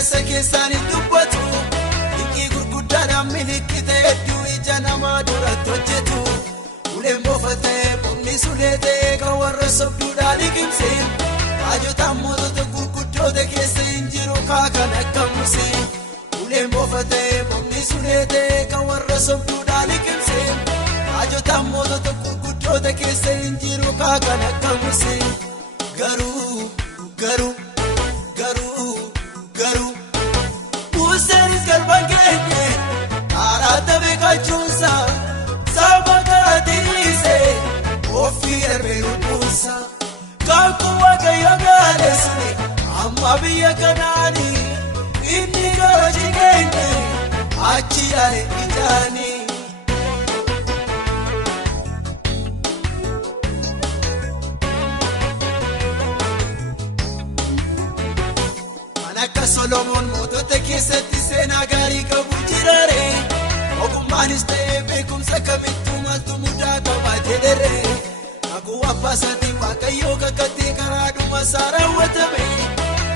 duumessa keessaan hin dubbatu dinqii gurguddaadhaan milikkite hedduu ija namaa duratti hojjetu uleen bofatee qomni sulee ta'ee kan warra sobduudhaan liqimse raajotaan mootota gurguddoota keessa hin jiru kaakan akka Musee uleen bofatee qomni sulee ta'ee kan warra sobduudhaan liqimse raajotaan mootota gurguddoota keessa hin jiru kaakan akka Musee garuu Museenis galbaan keenye kaaraata beekachuunsa saba kaatiise ofii erbeeru buusa kaakuu Waaqayyo gaadheessine amma biyya kanaanii inni gara jigeenye achi yaale ijaanii. Akka Solomoon mootota keessatti seenaa gaarii qabu jiraare ogummaanis ta'ee beekumsa kamittuu maltu mudaa qaba jedhere akkuu abbaa isaatiin Waaqayyoo kakatee karaadhuma isaa raawwatame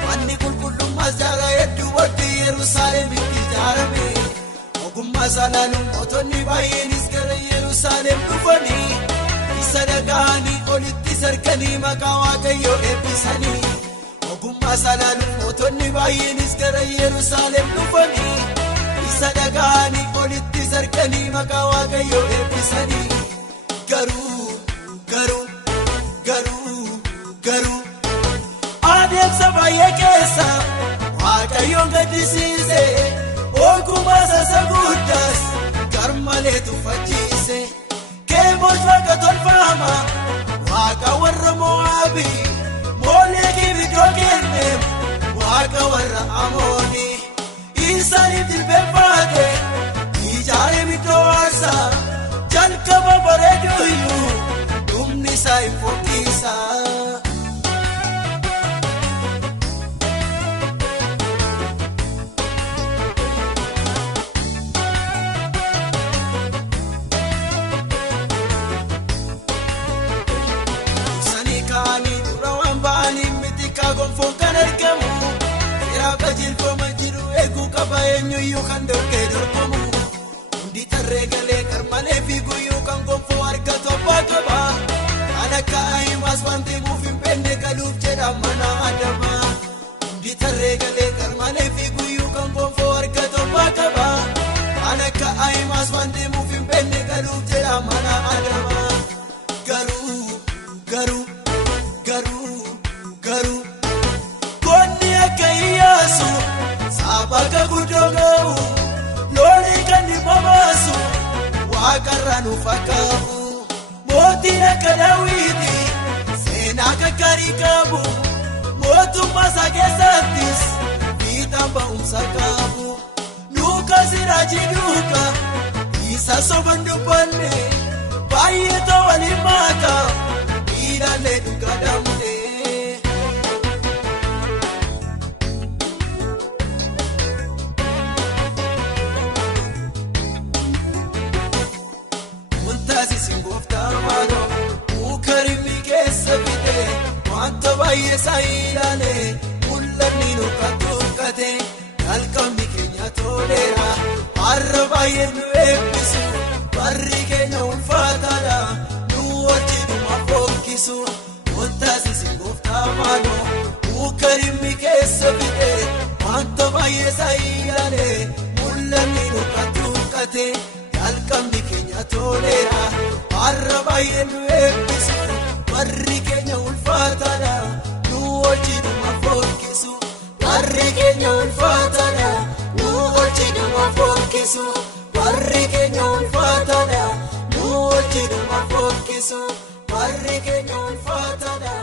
manni qulqullummaas jaalaa hedduu waddi Yerusaalemitti ijaarame ogummaa isaa laaluun mootonni baay'eenis gara Yerusaalem dhufanii isa dhaga'anii olitti sarkanii maqaa Waaqayyoo eebbisanii. Ogummaa salaaluun mootonni baay'eenis gara Yerusaalem dhufanii isa dhaga'anii olitti sarkanii maqaa Waaqayyoo eebbisanii garuu adeemsa baay'ee keessa Waaqayyoon gaddisiise ogummaa isa guddaas garmalee tuffachiise keeboos Waaqa tolfama Waaqa warra Mo'aabii Moolekii biddoo kenne Waaqa warra Amoonii isaaniif jilbeenfate ijaaree biddoo aarsaa jalqaba bareeduyyuu dhumni isaa hin fokkiisa. Gonfoon kan argamu seeraa qajeelfama jiru eeguu qaba eenyuyyuu kan dorgee dorgomu hundi tarree galee karmalee fiiguyyuu kan gonfoo argatu abbaa qaba kan akka Ahimaas waan deemuuf hin beekne galuuf jedha mana Adamaa hundi tarree galee karmalee fiiguyyuu kan gonfoo argatu abbaa qaba kan akka Ahimaas waan deemuuf hin beekne galuuf jedha mana Adamaa garuu Sabaga guddoo ga'u loonii kan dhibamaasu Waaqarraa nuuf akkaabu mootiin akka Daawiti seenaa gaggaarii qabu mootummaa isaa keessattis fiixaan ba'umsa qabu Luukaas raajii duuka isa soban dubbanne baay'ee ta'u waliin maaka dhiirallee dhugaa dhabne. Wanta baay'ee saayilaalee mul'anni nuka tukkate halkamni keenya toleera har'a baay'ee nu eebbisu barri keenya ulfaataadha nu wajjinuma fokkisu wantaas isin gooftaa maaloo mukarimmi keessa fide wanta baay'ee saayilaalee mul'anni nuka tukkate halkamni keenya toleera har'a baay'ee nu eebbisu. Barri keenya ulfaataadha nu wajjinuma fokkisu barri keenya ulfaataadha nu wajjinuma fokkisu barri keenya ulfaataadha nu wajjinuma fokkisu barri keenya ulfaataadha.